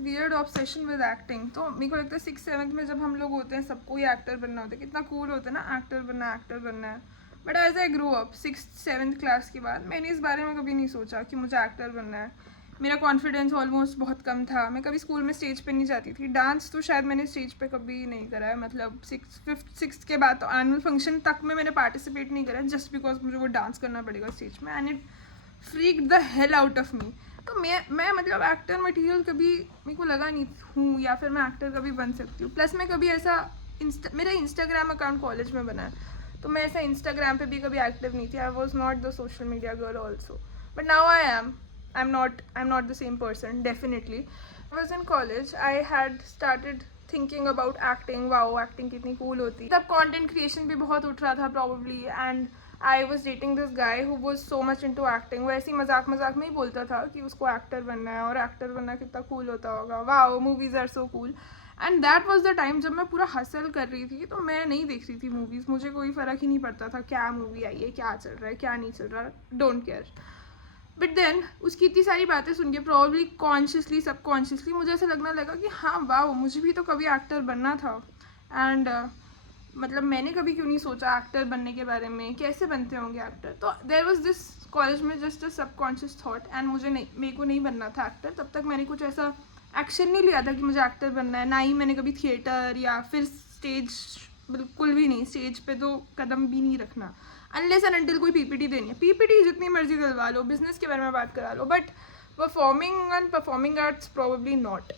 Weird obsession with acting. तो मेरे को लगता है 6th-7th में जब हम लोग होते हैं सबको ही एक्टर बनना होता है, कितना कूल होता है ना, एक्टर बनना है। But as I grow up 6th-7th class के बाद मैंने इस बारे में कभी नहीं सोचा कि मुझे एक्टर बनना है। मेरा कॉन्फिडेंस ऑलमोस्ट बहुत कम था, मैं कभी स्कूल में स्टेज पे नहीं जाती थी। डांस तो शायद मैंने स्टेज पे कभी नहीं करा है, मतलब 5th-6th के बाद तो एनुअल फंक्शन तक में मैंने पार्टिसिपेट नहीं करा, जस्ट बिकॉज मुझे वो डांस करना पड़ेगा स्टेज में, and it freak the hell out of me. तो मैं मतलब एक्टर मटेरियल कभी मेरे को लगा नहीं हूँ, या फिर मैं एक्टर कभी बन सकती हूँ। प्लस मैं कभी ऐसा मेरा इंस्टाग्राम अकाउंट कॉलेज में बना है, तो मैं ऐसा इंस्टाग्राम पे भी कभी एक्टिव नहीं थी। I was not the social media girl also, but now I am not the same person, definitely. I was in college, I had started thinking about acting. Wow, acting कितनी cool होती। तब content creation भी बहुत उठ रहा था probably, and I was dating this guy who was so much into acting. वो ऐसी मजाक मजाक में ही बोलता था कि उसको एक्टर बनना है, और एक्टर बनना कितना कूल होता होगा, wow movies are so cool. And that was the time जब मैं पूरा हसल कर रही थी, तो मैं नहीं देख रही थी मूवीज़, मुझे कोई फ़र्क ही नहीं पड़ता था क्या मूवी आई है, क्या चल रहा है, क्या नहीं चल रहा, डोंट केयर। बट देन उसकी इतनी सारी बातें सुन के प्रॉब्ली कॉन्शियसली सबकॉन्शियसली मुझे ऐसा लगने लगा कि हाँ वाओ, मुझे भी तो कभी एक्टर बनना था। एंड मतलब मैंने कभी क्यों नहीं सोचा एक्टर बनने के बारे में, कैसे बनते होंगे एक्टर। तो देयर वाज दिस कॉलेज में just a subconscious thought, and मेरे को नहीं बनना था एक्टर। तब तक मैंने कुछ ऐसा एक्शन नहीं लिया था कि मुझे एक्टर बनना है, ना ही मैंने कभी थिएटर या फिर स्टेज, बिल्कुल भी नहीं, स्टेज पे तो कदम भी नहीं रखना अनलेस एंड अनटिल कोई पीपीटी देनी है। पीपीटी जितनी मर्जी दिलवा लो, बिजनेस के बारे में बात करा लो, but performing and performing arts probably not.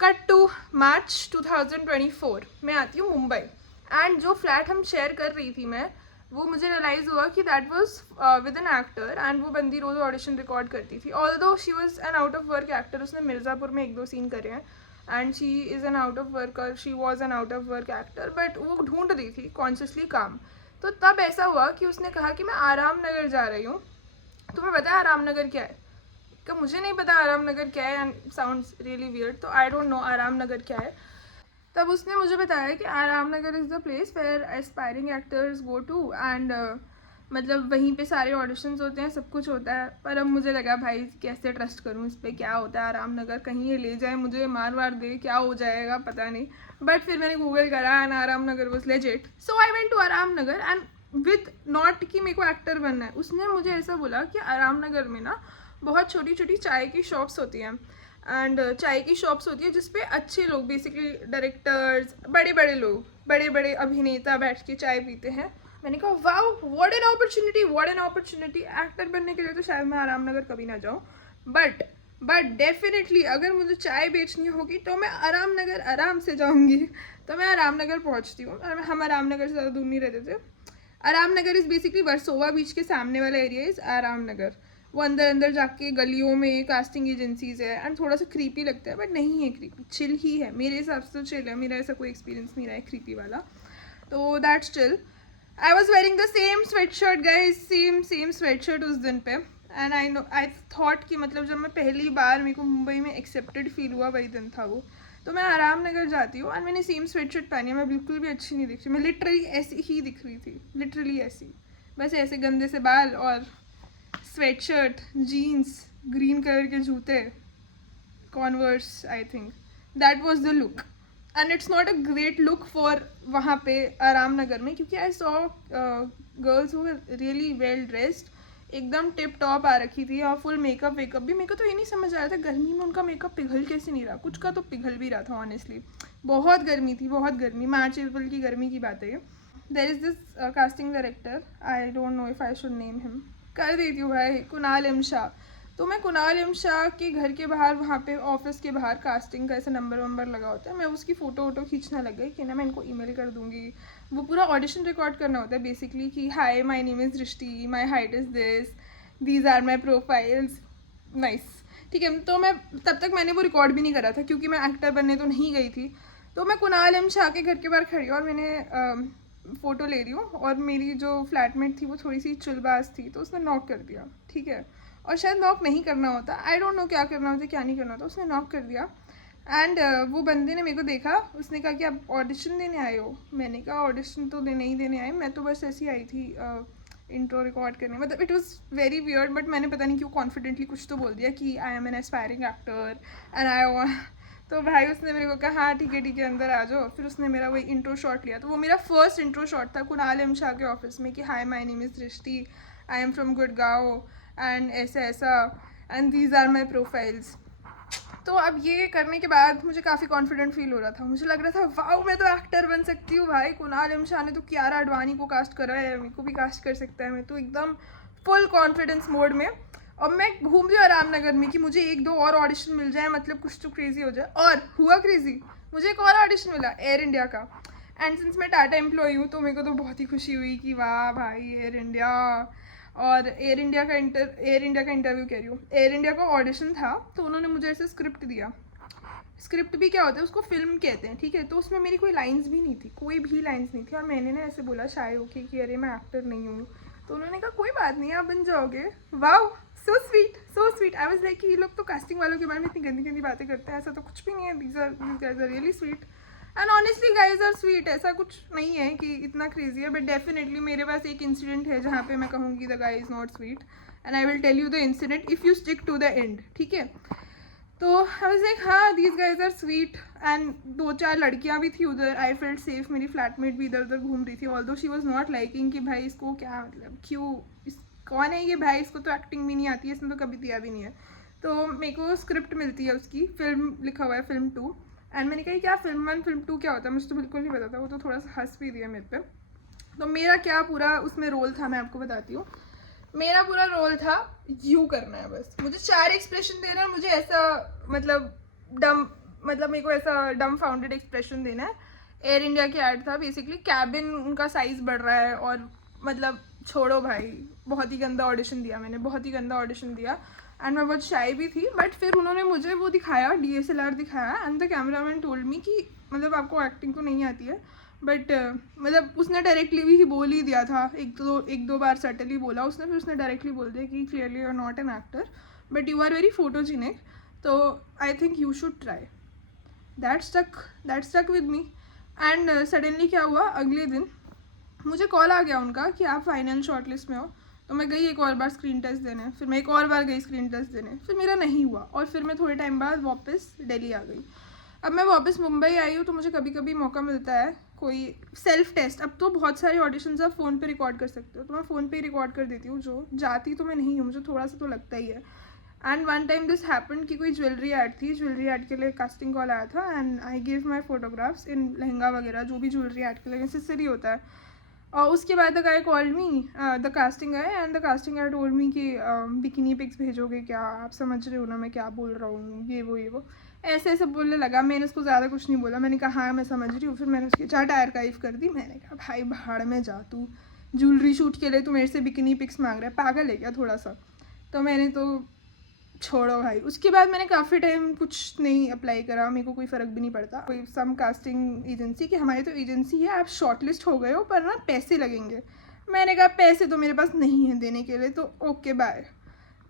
Cut to March 2024, मैं आती हूँ मुंबई, एंड जो फ्लैट हम शेयर कर रही थी मैं, वो मुझे रियलाइज़ हुआ कि that was with an actor, and वो बंदी रोज़ ऑडिशन रिकॉर्ड करती थी। Although she was an out of work actor, उसने मिर्ज़ापुर में 1-2 सीन करे हैं, and she is an out of work, she was an out of work actor, but वो ढूंढ रही थी कॉन्शियसली काम। तो तब ऐसा हुआ कि उसने कहा कि मैं आराम नगर जा रही हूँ। तुम्हें पता है आराम नगर क्या है? कि मुझे नहीं पता आराम नगर क्या है, एंड साउंड्स रियली वियर्ड, तो आई डोंट नो आराम नगर क्या है। तब उसने मुझे बताया कि Aram Nagar is the place where aspiring actors go to, and मतलब वहीं पे सारे ऑडिशंस होते हैं, सब कुछ होता है। पर अब मुझे लगा भाई कैसे ट्रस्ट करूँ इस पर, क्या होता है आराम नगर, कहीं ये ले जाए मुझे, मार वार दे, क्या हो जाएगा पता नहीं। बट फिर मैंने गूगल करा and Aram Nagar was legit, so I went to Aram Nagar, and with not कि मेरे को एक्टर बनना है। उसने मुझे ऐसा बोला कि आराम नगर में ना बहुत छोटी छोटी चाय की शॉप्स होती हैं, एंड चाय की शॉप्स होती है जिसपे अच्छे लोग, बेसिकली डायरेक्टर्स, बड़े बड़े लोग, बड़े बड़े अभिनेता बैठ के चाय पीते हैं। मैंने कहा wow, what an opportunity, what an opportunity. Actor बनने के लिए तो शायद मैं आराम नगर कभी ना जाऊँ, बट डेफिनेटली अगर मुझे चाय बेचनी होगी तो मैं आराम नगर आराम से जाऊँगी। तो मैं आराम नगर पहुँचती हूँ, और हम आराम नगर से ज़्यादा दूर नहीं रहते थे। आराम नगर इज़ बेसिकली वर्सोवा बीच के सामने वाला एरिया इज़ आराम नगर। वो अंदर अंदर जाके गलियों में कास्टिंग एजेंसीज है, एंड थोड़ा सा क्रीपी लगता है, बट नहीं है क्रीपी, चिल ही है, मेरे हिसाब से तो चिल है। मेरा ऐसा कोई एक्सपीरियंस नहीं रहा है क्रीपी वाला, तो that's chill. I was wearing the same sweat shirt guys, same sweat shirt उस दिन पे, एंड आई थॉट कि मतलब जब मैं पहली बार मेरे को मुंबई में एक्सेप्टेड फील हुआ वही दिन था वो। तो मैं आराम नगर जाती हूँ, एंड मैंने सेम स्वेट शर्ट पहनी है, मैं बिल्कुल भी अच्छी नहीं दिख रही, मैं लिटरली ऐसी ही दिख रही थी, लिटरली ऐसी, बस ऐसे गंदे से बाल और स्वेटशर्ट, जीन्स, ग्रीन कलर के जूते, converse, I think that was the look. And it's not a great look for वहाँ पे आराम नगर में, क्योंकि I saw girls who really well dressed, एकदम टिप टॉप आ रखी थी, और फुल मेकअप वेकअप भी। मेरे को तो ये नहीं समझ आ रहा था गर्मी में उनका मेकअप पिघल कैसे नहीं रहा, कुछ का तो पिघल भी रहा था ऑनेस्टली। बहुत गर्मी थी, बहुत गर्मी, मार्च अप्रैल की गर्मी की बात है ये। There is this casting director, I don't know if I should name him, कर देती हूँ भाई, कुणाल एम शाह। तो मैं कुणाल एम शाह के घर के बाहर, वहाँ पे ऑफिस के बाहर कास्टिंग का ऐसा नंबर वंबर लगा होता है, मैं उसकी फ़ोटो वोटो खींचना लग गई कि ना मैं इनको ईमेल कर दूँगी। वो पूरा ऑडिशन रिकॉर्ड करना होता है बेसिकली, कि hi my name is Drishti, my height is this, these are my profiles, nice, ठीक है। तो मैं तब तक मैंने वो रिकॉर्ड भी नहीं करा था, क्योंकि मैं एक्टर बनने तो नहीं गई थी। तो मैं कुणाल एम शाह के घर के बाहर खड़ी, और मैंने फ़ोटो ले रही हूँ, और मेरी जो फ्लैटमेट थी वो थोड़ी सी चुलबाज थी, तो उसने नॉक कर दिया, ठीक है। और शायद नॉक नहीं करना होता, आई डोंट नो क्या करना होता क्या नहीं करना होता, उसने नॉक कर दिया। एंड वो बंदे ने मेरे को देखा, उसने कहा कि आप ऑडिशन देने आए हो। मैंने कहा ऑडिशन तो नहीं देने आए, मैं तो बस ऐसी आई थी इंट्रो रिकॉर्ड करने, मतलब it was very weird, but मैंने पता नहीं क्यों कॉन्फिडेंटली कुछ तो बोल दिया कि I am an aspiring actor and I तो भाई उसने मेरे को कहा हाँ ठीक है अंदर आ जाओ। फिर उसने मेरा वही इंट्रो शॉट लिया, तो वो मेरा फर्स्ट इंट्रो शॉट था कुणाल एम शाह के ऑफिस में कि high my name is Drishti, I am from Gurgaon and ऐसा and these are my profiles. तो अब ये करने के बाद मुझे काफ़ी कॉन्फिडेंट फील हो रहा था, मुझे लग रहा था वाओ मैं तो एक्टर बन सकती हूँ भाई, कुणाल एम शाह ने तो कियारा आडवाणी को कास्ट करा है, मेरे को भी कास्ट कर सकता है। मैं तो एकदम फुल कॉन्फिडेंस मोड में, और मैं घूम रही हूँ रामनगर में कि मुझे एक दो और ऑडिशन मिल जाए, मतलब कुछ तो क्रेजी हो जाए। और हुआ क्रेजी, मुझे एक और ऑडिशन मिला एयर इंडिया का, एंड सिंस मैं टाटा एम्प्लॉय हूँ तो मेरे को तो बहुत ही खुशी हुई कि वाह भाई एयर इंडिया। और एयर इंडिया का इंटरव्यू कह रही हूँ, एयर इंडिया का ऑडिशन था, तो उन्होंने मुझे ऐसे स्क्रिप्ट दिया। स्क्रिप्ट भी क्या होता है, उसको फिल्म कहते हैं, ठीक है। तो उसमें मेरी कोई लाइन्स भी नहीं थी, कोई भी लाइन्स नहीं थी, और मैंने ना ऐसे बोला शाय होके कि अरे मैं एक्टर नहीं हूँ। तो उन्होंने कहा कोई बात नहीं आप बन जाओगे। Wow so sweet so sweet. I was like कि ये लोग तो कास्टिंग वालों के बारे में इतनी गंदी गंदी बातें करते हैं, ऐसा तो कुछ भी नहीं है, these guys are really sweet and honestly guys are sweet. ऐसा कुछ नहीं है कि इतना क्रेजी है, बट डेफिनेटली मेरे पास एक इंसिडेंट है जहाँ पे मैं कहूँगी the guy is not sweet and I will tell you the incident if you stick to the end, ठीक है। तो आई वाज लाइक हाँ these guys are sweet and दो चार लड़कियाँ भी थी उधर, आई फेल्ट सेफ, मेरी फ्लैटमेट भी इधर उधर घूम रही थी, although she was not liking कि भाई इसको क्या मतलब क्यों कौन है ये भाई, इसको तो एक्टिंग भी नहीं आती है, इसने तो कभी दिया भी नहीं है। तो मेरे को स्क्रिप्ट मिलती है उसकी, फिल्म लिखा हुआ है फिल्म 2, एंड मैंने कहा क्या फिल्म 1 फिल्म 2 क्या होता है, मुझे तो बिल्कुल नहीं पता था। वो तो थोड़ा सा हंस भी दिया मेरे पे। तो मेरा क्या पूरा उसमें रोल था मैं आपको बताती हूँ। मेरा पूरा रोल था यू करना है, बस मुझे 4 एक्सप्रेशन देना है, मुझे ऐसा मतलब मेरे को ऐसा डम फाउंडेड एक्सप्रेशन देना है। एयर इंडिया की ऐड था बेसिकली, कैबिन उनका साइज़ बढ़ रहा है, और मतलब छोड़ो भाई बहुत ही गंदा ऑडिशन दिया मैंने, बहुत ही गंदा ऑडिशन दिया एंड मैं बहुत शाई भी थी। बट फिर उन्होंने मुझे वो दिखाया, DSLR दिखाया and the cameraman told me कि मतलब आपको एक्टिंग तो नहीं आती है, बट मतलब उसने डायरेक्टली भी बोल ही दिया था, एक दो बार सटली बोला उसने, फिर उसने डायरेक्टली बोल दिया कि clearly you are not an actor but you are very photogenic, तो I think you should try. That stuck with me. And suddenly क्या हुआ, अगले दिन मुझे कॉल आ गया उनका कि आप फाइनल शॉर्ट लिस्ट में हो। तो मैं गई एक और बार स्क्रीन टेस्ट देने, फिर मैं एक और बार गई स्क्रीन टेस्ट देने, फिर मेरा नहीं हुआ, और फिर मैं थोड़े टाइम बाद वापस दिल्ली आ गई। अब मैं वापस मुंबई आई हूँ, तो मुझे कभी कभी मौका मिलता है कोई सेल्फ टेस्ट। अब तो बहुत सारे ऑडिशंस आप फ़ोन पे रिकॉर्ड कर सकते हो, तो मैं फ़ोन पे ही रिकॉर्ड कर देती हूँ, जो जाती तो मैं नहीं हूँ, मुझे थोड़ा सा तो लगता ही है। And one time this happen कि कोई ज्वेलरी ऐड थी, ज्वेलरी ऐड के लिए कास्टिंग कॉल आया था and I give my photographs in lehenga वगैरह, जो भी ज्वेलरी ऐड के लिए नेसेसरी होता है। और उसके बाद the guy called me, the casting guy, and the casting guy told me कि बिकिनी पिक्स भेजोगे क्या, आप समझ रहे हो ना मैं क्या बोल रहा हूँ, ये वो ऐसे ऐसे बोलने लगा। मैंने उसको ज़्यादा कुछ नहीं बोला, मैंने कहा हाँ मैं समझ रही हूँ। फिर मैंने उसकी चाट आर्काइव कर दी। मैंने कहा भाई भाड़ में जा, तू ज्वेलरी शूट के लिए तू मेरे से बिकिनी पिक्स मांग रहा है, पागल है क्या थोड़ा सा। तो मैंने तो छोड़ो भाई। उसके बाद मैंने काफ़ी टाइम कुछ नहीं अप्लाई करा, मेरे को कोई फ़र्क भी नहीं पड़ता। कोई सम कास्टिंग एजेंसी कि हमारी तो एजेंसी है, आप शॉर्ट लिस्ट हो गए हो पर ना पैसे लगेंगे। मैंने कहा पैसे तो मेरे पास नहीं है देने के लिए, तो ओके बाय।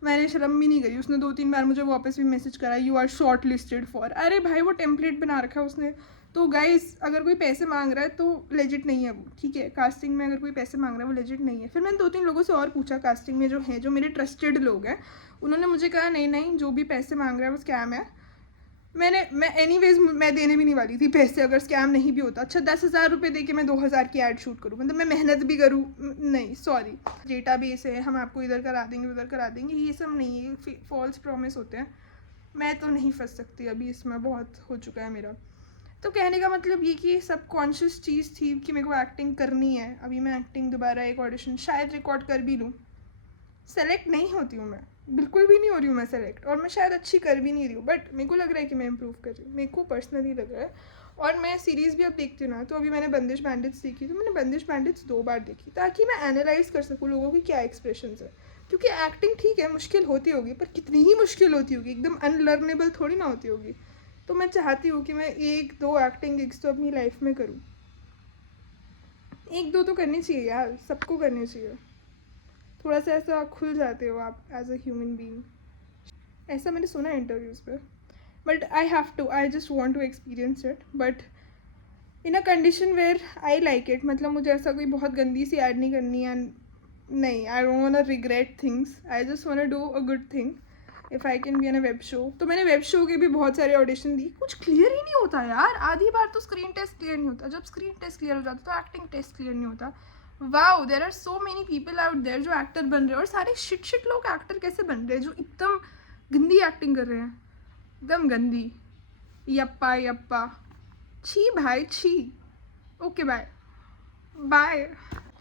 मैंने शर्म भी नहीं करी। उसने 2-3 बार मुझे वापस भी मैसेज करा, you are shortlisted for. अरे भाई वो टेम्पलेट बना रखा है उसने। तो गाइस अगर कोई पैसे मांग रहा है तो लेजिट नहीं है वो, ठीक है। कास्टिंग में अगर कोई पैसे मांग रहा है वो लेजिट नहीं है। फिर मैंने 2-3 लोगों से और पूछा कास्टिंग में जो हैं, जो मेरे ट्रस्टेड लोग हैं, उन्होंने मुझे कहा नहीं जो भी पैसे मांग रहा है वो स्कैम है। मैं एनीवेज मैं देने भी नहीं वाली थी पैसे, अगर स्कैम नहीं भी होता। अच्छा 10,000 रुपये दे के मैं 2,000 की ऐड शूट करूँ, मतलब मैं मेहनत भी करूँ, नहीं सॉरी। डेटा बेस है, हम आपको इधर करा देंगे उधर करा देंगे, ये सब नहीं है, ये फॉल्स प्रॉमिस होते हैं। मैं तो नहीं फंस सकती अभी इसमें, बहुत हो चुका है मेरा। तो कहने का मतलब ये कि सब कॉन्शियस चीज़ थी कि मेरे को एक्टिंग करनी है। अभी मैं एक्टिंग दोबारा एक ऑडिशन शायद रिकॉर्ड कर भी लूँ। सेलेक्ट नहीं होती हूँ मैं, बिल्कुल भी नहीं हो रही हूँ मैं सेलेक्ट, और मैं शायद अच्छी कर भी नहीं रही हूँ, बट मेरे को लग रहा है कि मैं इम्प्रूव कर रही हूँ, मेरे को पर्सनली लग रहा है। और मैं सीरीज़ भी अब देखती हूँ ना, तो अभी मैंने बंदिश बैंडिट्स देखी, तो मैंने बंदिश बैंडिट्स 2 बार देखी ताकि मैं एनालाइज कर सकूँ लोगों की क्या एक्सप्रेशंस है। क्योंकि एक्टिंग ठीक है मुश्किल होती होगी, पर कितनी ही मुश्किल होती होगी, एकदम अनलर्नेबल थोड़ी ना होती होगी। तो मैं चाहती हूँ कि मैं 1-2 एक्टिंग गिग्स तो अपनी लाइफ में करूँ। 1-2 तो करनी चाहिए यार, सबको करनी चाहिए। थोड़ा सा ऐसा खुल जाते हो आप एज अ ह्यूमन बीइंग, ऐसा मैंने सुना है इंटरव्यूज़ पे। But I just want to experience it, but in a condition where I like it. मतलब मुझे ऐसा कोई बहुत गंदी सी ऐड नहीं करनी है, नहीं, I don't want to regret things, I just want to do a good thing if I can be in a web show. तो मैंने वेब शो के भी बहुत सारे ऑडिशन दी, कुछ क्लियर ही नहीं होता यार। आधी बार तो स्क्रीन टेस्ट क्लियर नहीं होता, जब स्क्रीन टेस्ट क्लियर हो जाता तो एक्टिंग टेस्ट क्लियर नहीं होता। Wow, there are so many people out there जो एक्टर बन रहे हैं, और सारे शिट लोग एक्टर कैसे बन रहे हैं जो एकदम गंदी एक्टिंग कर रहे हैं, एकदम गंदी। यप्पा यप्पा, छी भाई छी। Okay bye bye.